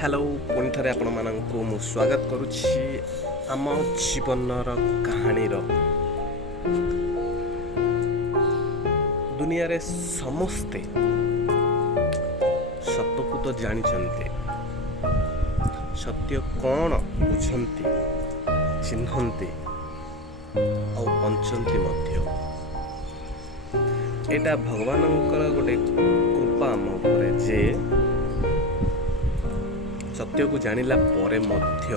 Hello, ପୁଣି ଥରେ ଆପଣମାନଙ୍କୁ ମୁଁ ସ୍ୱାଗତ କରୁଛି ଆମ ଜୀବନର କାହାଣୀର। ଦୁନିଆରେ ସମସ୍ତେ ସତ୍ୟକୁ ତ ଜାଣିଛନ୍ତି, ସତ୍ୟ କ'ଣ ବୁଝନ୍ତି, ଚିହ୍ନନ୍ତି ଆଉ ବଞ୍ଚନ୍ତି ମଧ୍ୟ। ଏଇଟା ଭଗବାନଙ୍କର ଗୋଟେ କୃପା ଆମ ଉପରେ ଯେ ସତ୍ୟକୁ ଜାଣିଲା ପରେ ମଧ୍ୟ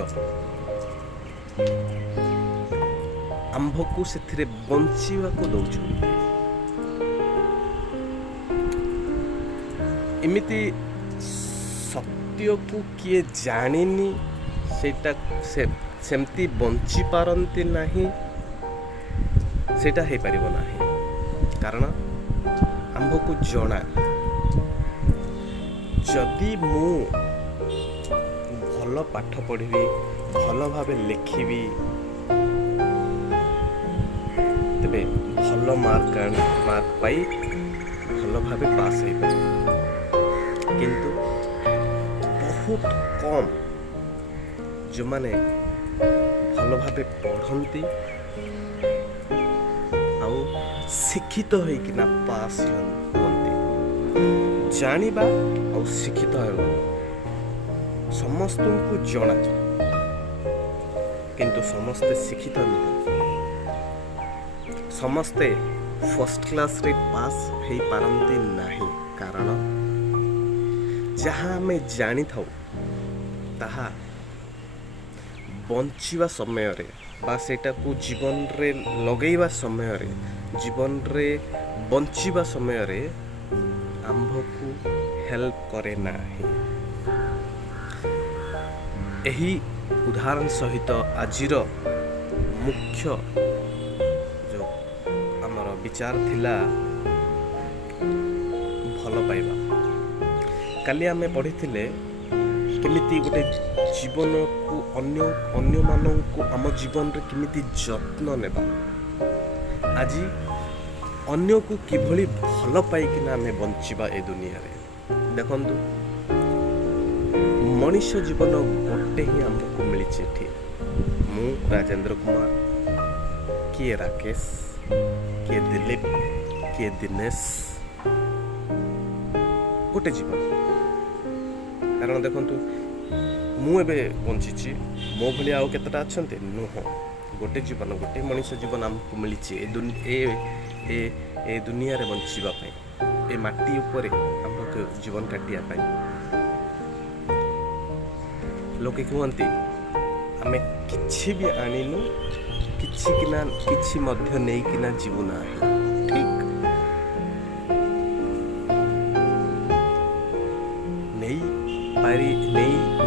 ଆମ୍ଭକୁ ସେଥିରେ ବଞ୍ଚିବାକୁ ଦଉଛନ୍ତି। ଏମିତି ସତ୍ୟକୁ କିଏ ଜାଣିନି ସେଇଟା ସେମିତି ବଞ୍ଚି ପାରନ୍ତି ନାହିଁ, ସେଇଟା ହେଇପାରିବ ନାହିଁ। କାରଣ ଆମ୍ଭକୁ ଜଣା, ଯଦି ମୁଁ ଭଲ ପାଠ ପଢ଼ିବି, ଭଲ ଭାବେ ଲେଖିବି, ତେବେ ଭଲ ମାର୍କ ପାଇ ଭଲ ଭାବେ ପାସ୍ ହେଇପାରିବି। କିନ୍ତୁ ବହୁତ କମ୍ ଯେଉଁମାନେ ଭଲ ଭାବେ ପଢ଼ନ୍ତି ଆଉ ଶିକ୍ଷିତ ହେଇକିନା ପାସ୍ ହୁଅନ୍ତି। ଜାଣିବା ଆଉ ଶିକ୍ଷିତ ହେବା ସମସ୍ତଙ୍କୁ ଜଣା, କିନ୍ତୁ ସମସ୍ତେ ଶିକ୍ଷିତ ନୁହଁ। ସମସ୍ତେ ଫର୍ଷ୍ଟ କ୍ଲାସ୍ରେ ପାସ୍ ହେଇପାରନ୍ତି ନାହିଁ। କାରଣ ଯାହା ଆମେ ଜାଣିଥାଉ ତାହା ବଞ୍ଚିବା ସମୟରେ ବା ସେଇଟାକୁ ଜୀବନରେ ଲଗେଇବା ସମୟରେ, ଜୀବନରେ ବଞ୍ଚିବା ସମୟରେ ଆମ୍ଭକୁ ହେଲ୍ପ କରେ ନାହିଁ। ଏହି ଉଦାହରଣ ସହିତ ଆଜିର ମୁଖ୍ୟ ଯେଉଁ ଆମର ବିଚାର ଥିଲା ଭଲ ପାଇବା। କାଲି ଆମେ ପଢ଼ିଥିଲେ କେମିତି ଗୋଟେ ଜୀବନକୁ ଅନ୍ୟମାନଙ୍କୁ ଆମ ଜୀବନରେ କେମିତି ଯତ୍ନ ନେବା। ଆଜି ଅନ୍ୟକୁ କିଭଳି ଭଲ ପାଇକିନା ଆମେ ବଞ୍ଚିବା ଏ ଦୁନିଆରେ। ଦେଖନ୍ତୁ, ମଣିଷ ଜୀବନ ଗୋଟେ ହିଁ ଆମକୁ ମିଳିଛି ଏଠି। ମୁଁ ରାଜେନ୍ଦ୍ର କୁମାର, କିଏ ରାକେଶ, କିଏ ଦିଲ୍ଲୀପ, କିଏ ଦିନେଶ। ଗୋଟେ ଜୀବନ। କାରଣ ଦେଖନ୍ତୁ, ମୁଁ ଏବେ ବଞ୍ଚିଛି, ମୋ ଭଳି ଆଉ କେତେଟା ଅଛନ୍ତି? ନୁହଁ। ଗୋଟେ ଜୀବନ, ଗୋଟେ ମଣିଷ ଜୀବନ ଆମକୁ ମିଳିଛି ଏ ଦୁନିଆରେ ବଞ୍ଚିବା ପାଇଁ, ଏ ମାଟି ଉପରେ ଆମକୁ ଜୀବନ କାଟିବା ପାଇଁ। ଲୋକେ କୁହନ୍ତି ଆମେ କିଛି ବି ଆଣିନୁ, କିଛି ମଧ୍ୟ ନେଇକିନା ଯିବୁ ନାହିଁ। ଠିକ୍,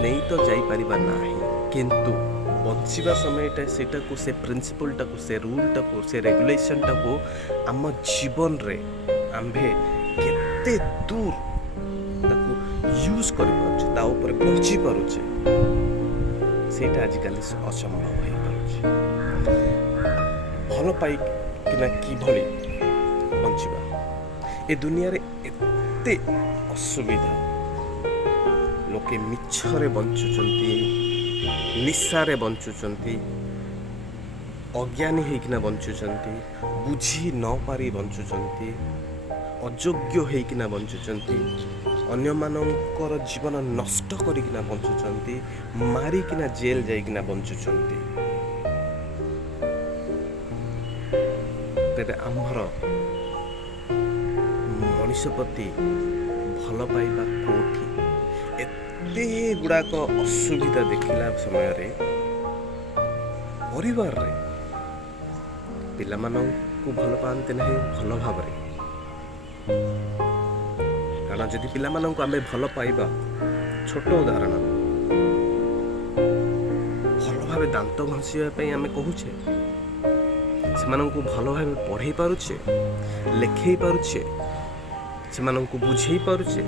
ନେଇ ତ ଯାଇପାରିବା ନାହିଁ, କିନ୍ତୁ ବଞ୍ଚିବା ସମୟଟା ସେଇଟାକୁ, ସେ ପ୍ରିନ୍ସିପଲ୍ଟାକୁ, ସେ ରୁଲ୍ଟାକୁ, ସେ ରେଗୁଲେସନ୍ଟାକୁ ଆମ ଜୀବନରେ ଆମ୍ଭେ କେତେ ଦୂର ତାକୁ ୟୁଜ୍ କରିପାରୁଛେ, ତା ଉପରେ ବଞ୍ଚିପାରୁଛେ, ସେଇଟା ଆଜିକାଲି ଅସମ୍ଭବ ହେଇପାରୁଛି। ଭଲ ପାଇକିନା କିଭଳି ବଞ୍ଚିବା? ଏ ଦୁନିଆରେ ଏତେ ଅସୁବିଧା, ଲୋକେ ମିଛରେ ବଞ୍ଚୁଛନ୍ତି, ନିଶାରେ ବଞ୍ଚୁଛନ୍ତି, ଅଜ୍ଞାନୀ ହେଇକିନା ବଞ୍ଚୁଛନ୍ତି, ବୁଝି ନ ପାରି ବଞ୍ଚୁଛନ୍ତି, ଅଯୋଗ୍ୟ ହେଇକିନା ବଞ୍ଚୁଛନ୍ତି, ଅନ୍ୟମାନଙ୍କର ଜୀବନ ନଷ୍ଟ କରିକିନା ବଞ୍ଚୁଛନ୍ତି, ମାରିକିନା ଜେଲ୍ ଯାଇକିନା ବଞ୍ଚୁଛନ୍ତି। ତେବେ ଆମ୍ଭର ମଣିଷ ପ୍ରତି ଭଲ ପାଇବା କୋଉଠି? ଏତେ ଗୁଡ଼ାକ ଅସୁବିଧା ଦେଖିଲା ସମୟରେ ପରିବାରରେ ପିଲାମାନଙ୍କୁ ଭଲ ପାଆନ୍ତି ନାହିଁ ଭଲ ଭାବରେ। କାରଣ ଯଦି ପିଲାମାନଙ୍କୁ ଆମେ ଭଲ ପାଇବା, ଛୋଟ ଉଦାହରଣ, ଭଲ ଭାବେ ଦାନ୍ତ ଘଷିବା ପାଇଁ ଆମେ କହୁଛେ, ସେମାନଙ୍କୁ ଭଲ ଭାବେ ପଢ଼େଇ ପାରୁଛେ, ଲେଖେଇ ପାରୁଛେ, ସେମାନଙ୍କୁ ବୁଝେଇ ପାରୁଛେ,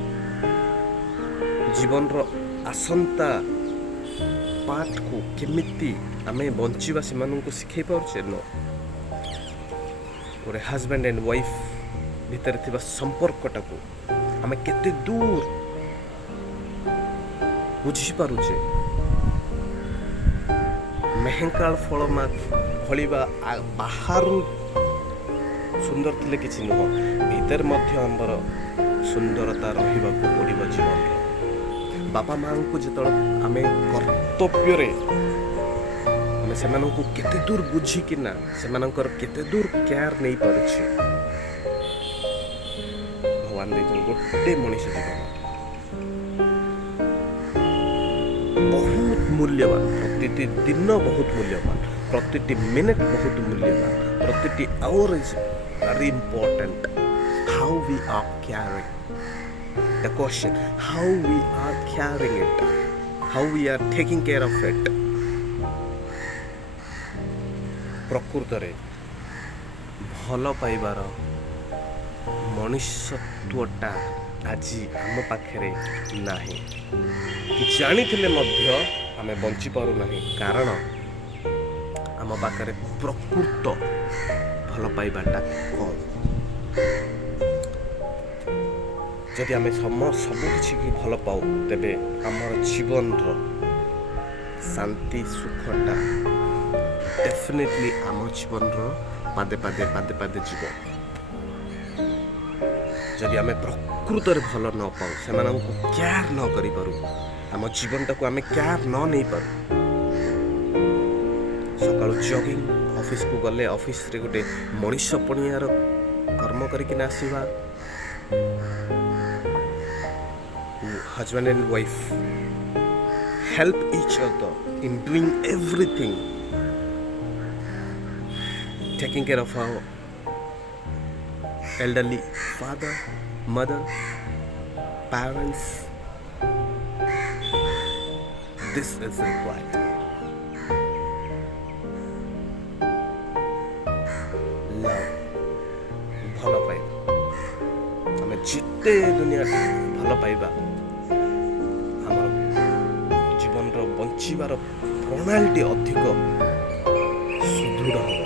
ଜୀବନର ଆସନ୍ତା ପାଠକୁ କେମିତି ଆମେ ବଞ୍ଚିବା ସେମାନଙ୍କୁ ଶିଖେଇ ପାରୁଛେ? ନ, ଗୋଟେ ହଜବ୍ୟାଣ୍ଡ ଆଣ୍ଡ ୱାଇଫ୍ ଭିତରେ ଥିବା ସମ୍ପର୍କଟାକୁ ଆମେ କେତେ ଦୂର ବୁଝିପାରୁଛେ ମେହେଙ୍କାଳ ଫଳ ଭଳି ବା ବାହାରୁ ସୁନ୍ଦର ଥିଲେ କିଛି ନୁହଁ, ଭିତରେ ମଧ୍ୟ ଆମର ସୁନ୍ଦରତା ରହିବାକୁ ପଡ଼ିବ ଜୀବନର। ବାପା ମାଆଙ୍କୁ ଯେତେବେଳେ ଆମେ କର୍ତ୍ତବ୍ୟରେ ଆମେ ସେମାନଙ୍କୁ କେତେ ଦୂର ବୁଝିକିନା ସେମାନଙ୍କର କେତେ ଦୂର କେୟାର ନେଇପାରୁଛେ। ଭଗବାନ ଦେଇଛନ୍ତି ଗୋଟେ ମଣିଷ ଜୀବନ ବହୁତ ମୂଲ୍ୟବାନ, ପ୍ରତିଟି ଦିନ ବହୁତ ମୂଲ୍ୟବାନ, ପ୍ରତିଟି ମିନିଟ୍ ବହୁତ ମୂଲ୍ୟବାନ, ପ୍ରତିଟି hour is very important. How we are carrying the question, how we are carrying it, how we are taking care of it. ପ୍ରକୃତରେ ଭଲ ପାଇବାର ମଣିଷତ୍ୱଟା ଆଜି ଆମ ପାଖରେ ନାହିଁ। ଜାଣିଥିଲେ ମଧ୍ୟ ଆମେ ବଞ୍ଚିପାରୁନାହିଁ, କାରଣ ଆମ ପାଖରେ ପ୍ରକୃତ ଭଲ ପାଇବାଟା କମ୍। ଯଦି ଆମେ ସବୁ କିଛିକି ଭଲ ପାଉ, ତେବେ ଆମର ଜୀବନର ଶାନ୍ତି ସୁଖଟା ଡେଫିନେଟଲି ଆମ ଜୀବନର ପାଦେ ପାଦେ ଯିବ। ଯଦି ଆମେ ପ୍ରକୃତରେ ଭଲ ନ ପାଉ, ସେମାନଙ୍କୁ କେୟାର ନ କରିପାରୁ, ଆମ ଜୀବନଟାକୁ ଆମେ କେୟାର ନ ନେଇପାରୁ, ସକାଳୁ ଜଗିଂ ଅଫିସକୁ ଗଲେ ଅଫିସରେ ଗୋଟେ ମଣିଷ ପଣିଆର କର୍ମ କରିକିନା ଆସିବା, husband and wife help each other in doing everything, taking care of our elderly father, mother, parents. This is required. Love, ଭଲ ପାଇବା। ଆମେ ଯେତେ ଦୁନିଆରେ ଭଲ ପାଇବା, ଆମର ଜୀବନର ବଞ୍ଚିବାର ପ୍ରଣାଳୀଟି ଅଧିକ ସୁଦୃଢ଼ ହେବ।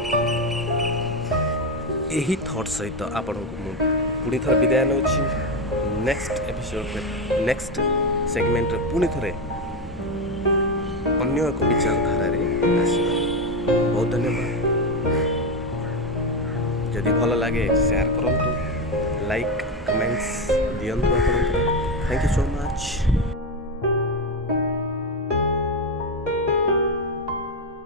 ଏହି ଥଟ୍ ସହିତ ଆପଣଙ୍କୁ ମୁଁ ପୁଣି ଥରେ ବିଦାୟ ନେଉଛି। ନେକ୍ସଟ ଏପିସୋଡ଼ରେ, ନେକ୍ସଟ ସେଗମେଣ୍ଟରେ ପୁଣି ଥରେ ଅନ୍ୟ ଏକ ବିଚାରଧାରାରେ ଆସିବା। ବହୁତ ଧନ୍ୟବାଦ। ଯଦି ଭଲ ଲାଗେ ସେୟାର କରନ୍ତୁ, ଲାଇକ୍ କମେଣ୍ଟସ୍ ଦିଅନ୍ତୁ ଆପଣଙ୍କର। Thank you so much.